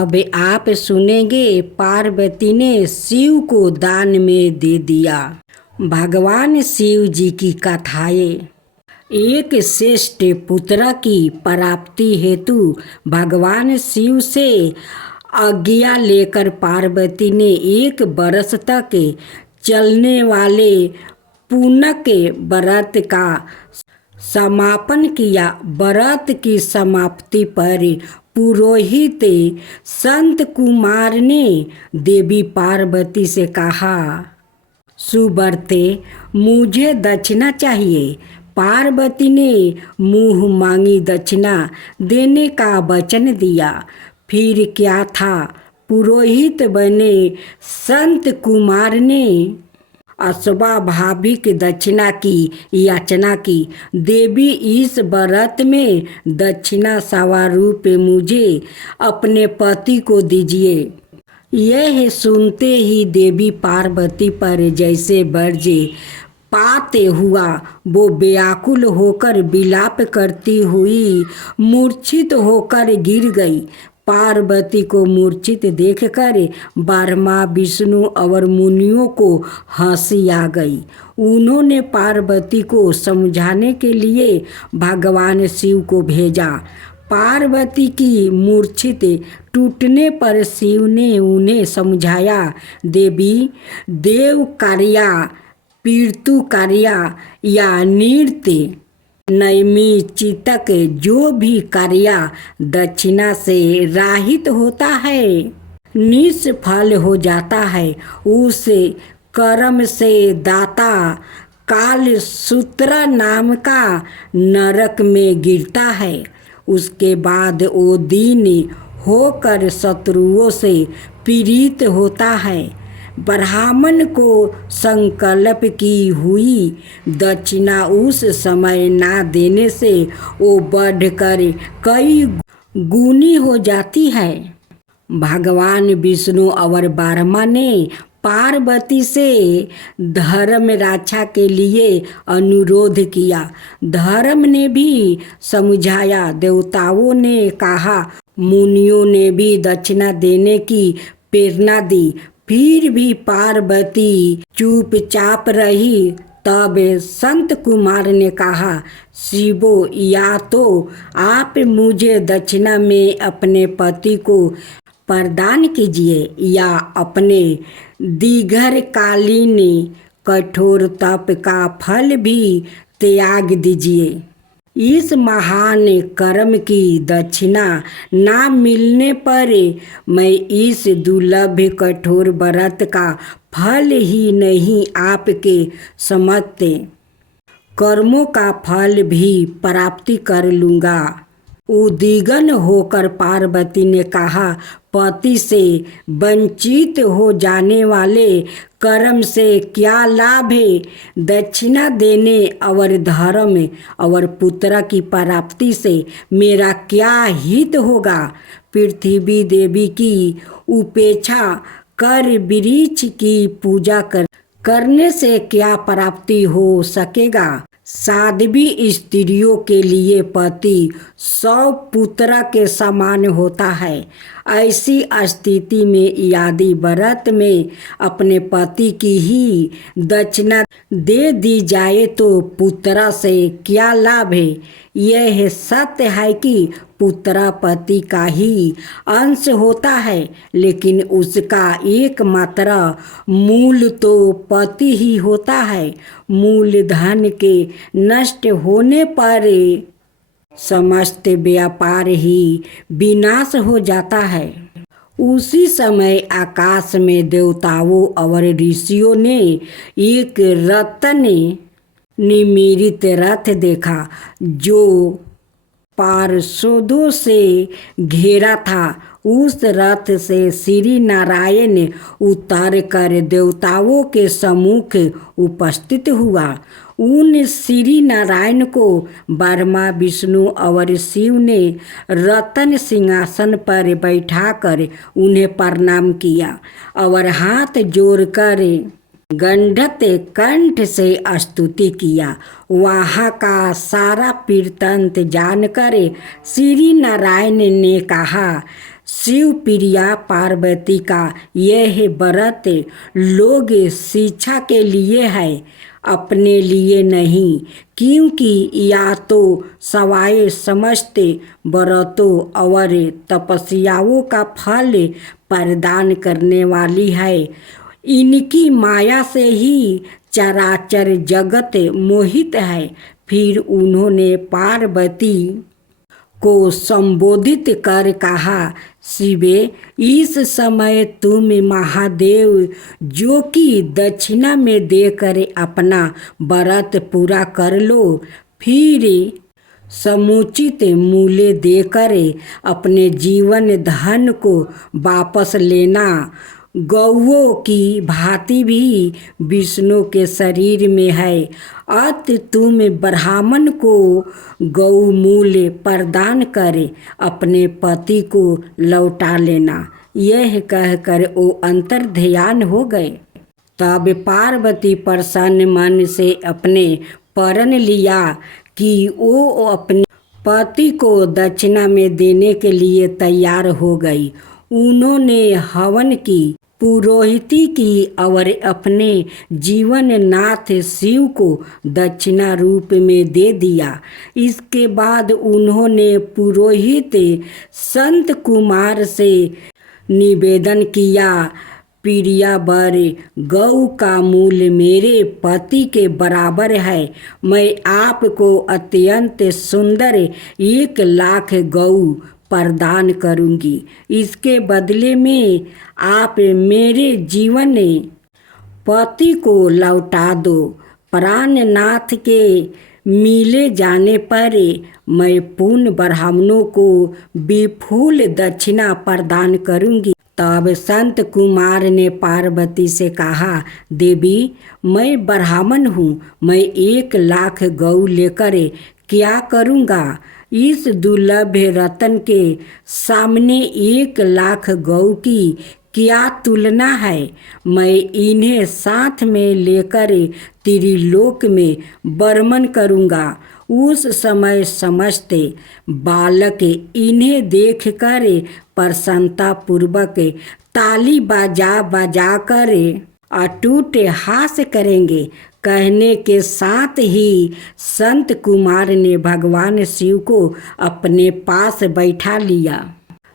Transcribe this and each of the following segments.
अब आप सुनेंगे पार्वती ने शिव को दान में दे दिया। भगवान शिव जी की कथाएं। एक श्रेष्ठ पुत्र की प्राप्ति हेतु भगवान शिव से आज्ञा लेकर पार्वती ने 1 बरस तक चलने वाले पूनक व्रत का समापन किया। व्रत की समाप्ति पर पुरोहित संत कुमार ने देवी पार्वती से कहा, सुव्रते मुझे दक्षिणा चाहिए। पार्वती ने मुँह मांगी दक्षिणा देने का वचन दिया। फिर क्या था, पुरोहित बने संत कुमार ने अस्वाभाविक दक्षिणा की याचना की। देवी, इस व्रत में दक्षिणा स्वरूप मुझे अपने पति को दीजिए। यह सुनते ही देवी पार्वती पर जैसे बरजे पाते हुआ वो व्याकुल होकर विलाप करती हुई मूर्छित होकर गिर गई। पार्वती को मूर्छित देखकर ब्रह्मा, विष्णु और मुनियों को हंसी आ गई। उन्होंने पार्वती को समझाने के लिए भगवान शिव को भेजा। पार्वती की मूर्छित टूटने पर शिव ने उन्हें समझाया, देवी, देव कार्या, पीतु कार्या या नृत्य, नैमिचितक जो भी कार्य दक्षिणा से राहित होता है, निष्फल हो जाता है, उस कर्म से दाता कालसूत्र नाम का नरक में गिरता है। उसके बाद वो दीन होकर शत्रुओं से पीड़ित होता है। ब्राह्मण को संकल्प की हुई दक्षिणा उस समय ना देने से वो बढ़कर कई गुनी हो जाती है। भगवान विष्णु और ब्रह्मा ने पार्वती से धर्म रक्षा के लिए अनुरोध किया। धर्म ने भी समझाया, देवताओं ने कहा, मुनियों ने भी दक्षिणा देने की प्रेरणा दी। फिर भी पार्वती चुपचाप रही। तब संत कुमार ने कहा, शिवो, या तो आप मुझे दक्षिणा में अपने पति को प्रदान कीजिए या अपने दीर्घकालीन कठोर तप का फल भी त्याग दीजिए। इस महान कर्म की दक्षिणा ना मिलने पर मैं इस दुर्लभ कठोर व्रत का फल ही नहीं, आपके समस्त कर्मों का फल भी प्राप्ति कर लूँगा। उद्विग्न होकर पार्वती ने कहा, पति से वंचित हो जाने वाले कर्म से क्या लाभ है? दक्षिणा देने और धर्म और पुत्र की प्राप्ति से मेरा क्या हित होगा? पृथ्वी देवी की उपेक्षा कर वृक्ष की पूजा करने से क्या प्राप्ति हो सकेगा? साध्वी स्त्रियों के लिए पति 100 पुत्र के समान होता है। ऐसी स्थिति में यदि व्रत में अपने पति की ही दक्षिणा दे दी जाए तो पुत्र से क्या लाभ है? यह सत्य है कि पुत्र पति का ही अंश होता है, लेकिन उसका एकमात्र मूल तो पति ही होता है। मूलधन के नष्ट होने पर समस्त व्यापार ही विनाश हो जाता है। उसी समय आकाश में देवताओं और ऋषियों ने एक रत्न निमीरित रथ देखा जो पार्षदों से घेरा था। उस रथ से श्री नारायण उतर कर देवताओं के सम्मुख उपस्थित हुआ। उन श्री नारायण को ब्रह्मा, विष्णु और शिव ने रत्न सिंहासन पर बैठाकर उन्हें प्रणाम किया और हाथ जोड़कर गंधत कंठ से स्तुति किया। वहाँ का सारा वृत्तांत जानकर श्री नारायण ने कहा, शिव प्रिया पार्वती का यह व्रत लोग शिक्षा के लिए है, अपने लिए नहीं, क्योंकि या तो सवाए समस्त व्रतों और तपस्याओं का फल प्रदान करने वाली है। इनकी माया से ही चराचर जगत मोहित है। फिर उन्होंने पार्वती को संबोधित कर कहा, शिवे, इस समय तुम महादेव जो कि दक्षिणा में देकर अपना व्रत पूरा कर लो, फिर समुचित मूल्य देकर अपने जीवन धन को वापस लेना। गौओं की भांति भी विष्णु के शरीर में है, अत तुम ब्राह्मण को गौमूल्य प्रदान कर अपने पति को लौटा लेना। यह कहकर वो अंतर्ध्यान हो गए। तब पार्वती प्रसन्न मन से अपने प्रण लिया कि वो अपने पति को दक्षिणा में देने के लिए तैयार हो गई। उन्होंने हवन की, पुरोहिती की और अपने जीवन नाथ शिव को दक्षिणा रूप में दे दिया। इसके बाद उन्होंने पुरोहित संत कुमार से निवेदन किया, प्रियवर, गौ का मूल्य मेरे पति के बराबर है। मैं आपको अत्यंत सुंदर 1,00,000 गौ प्रदान करूंगी। इसके बदले में आप मेरे जीवन पति को लौटा दो। प्राणनाथ के मिले जाने पर मैं पूर्ण ब्राह्मणों को विपुल दक्षिणा प्रदान करूंगी। तब संत कुमार ने पार्वती से कहा, देवी, मैं ब्राह्मण हूँ, मैं 1,00,000 गौ लेकर क्या करूँगा? इस दुर्लभ रतन के सामने 1,00,000 गौ की क्या तुलना है? मैं इन्हें साथ में लेकर त्रिलोक में भ्रमण करूँगा। उस समय समस्त बालक इन्हें देखकर प्रसन्नता पूर्वक ताली बजा बजा कर अटूट हास्य करेंगे। कहने के साथ ही संत कुमार ने भगवान शिव को अपने पास बैठा लिया।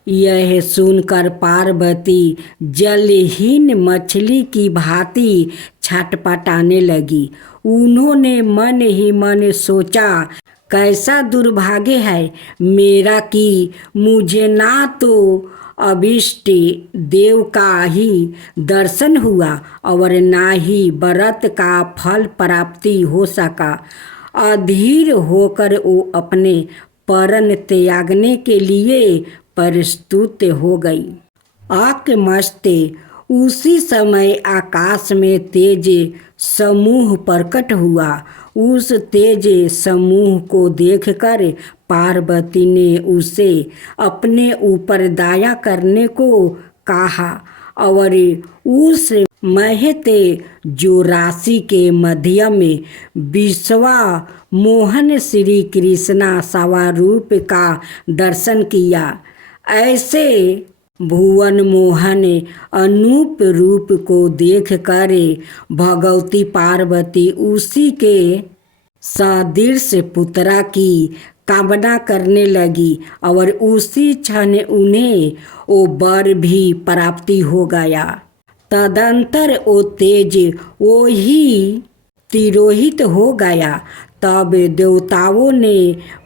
यह सुनकर पार्वती जलहीन मछली की भांति छटपटाने लगी। उन्होंने मन ही मन सोचा, कैसा दुर्भाग्य है मेरा कि मुझे ना तो अभिष्ट देव का ही दर्शन हुआ और ना ही व्रत का फल प्राप्ति हो सका। अधीर होकर वो अपने प्रण त्यागने के लिए प्रस्तुत हो गई। आकमस्त उसी समय आकाश में तेज समूह प्रकट हुआ। उस तेज समूह को देखकर पार्वती ने उसे अपने ऊपर दया करने को कहा और उस महते जो राशि के मध्य में विश्वा मोहन श्री कृष्णा स्वरूप का दर्शन किया। ऐसे भुवन मोहन अनूप रूप को देखकर भगवती पार्वती उसी के सदृश पुत्रा की कामना करने लगी और उसी क्षण उन्हें वो वर भी प्राप्ति हो गया। तदंतर वो तेज वो ही तिरोहित हो गया। तब देवताओं ने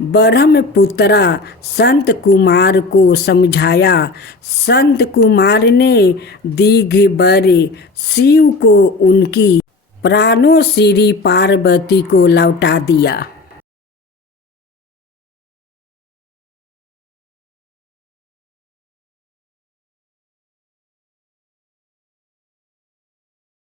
ब्रह्मपुत्रा संत कुमार को समझाया। संत कुमार ने दिगंबर शिव को उनकी प्राणों श्री पार्वती को लौटा दिया।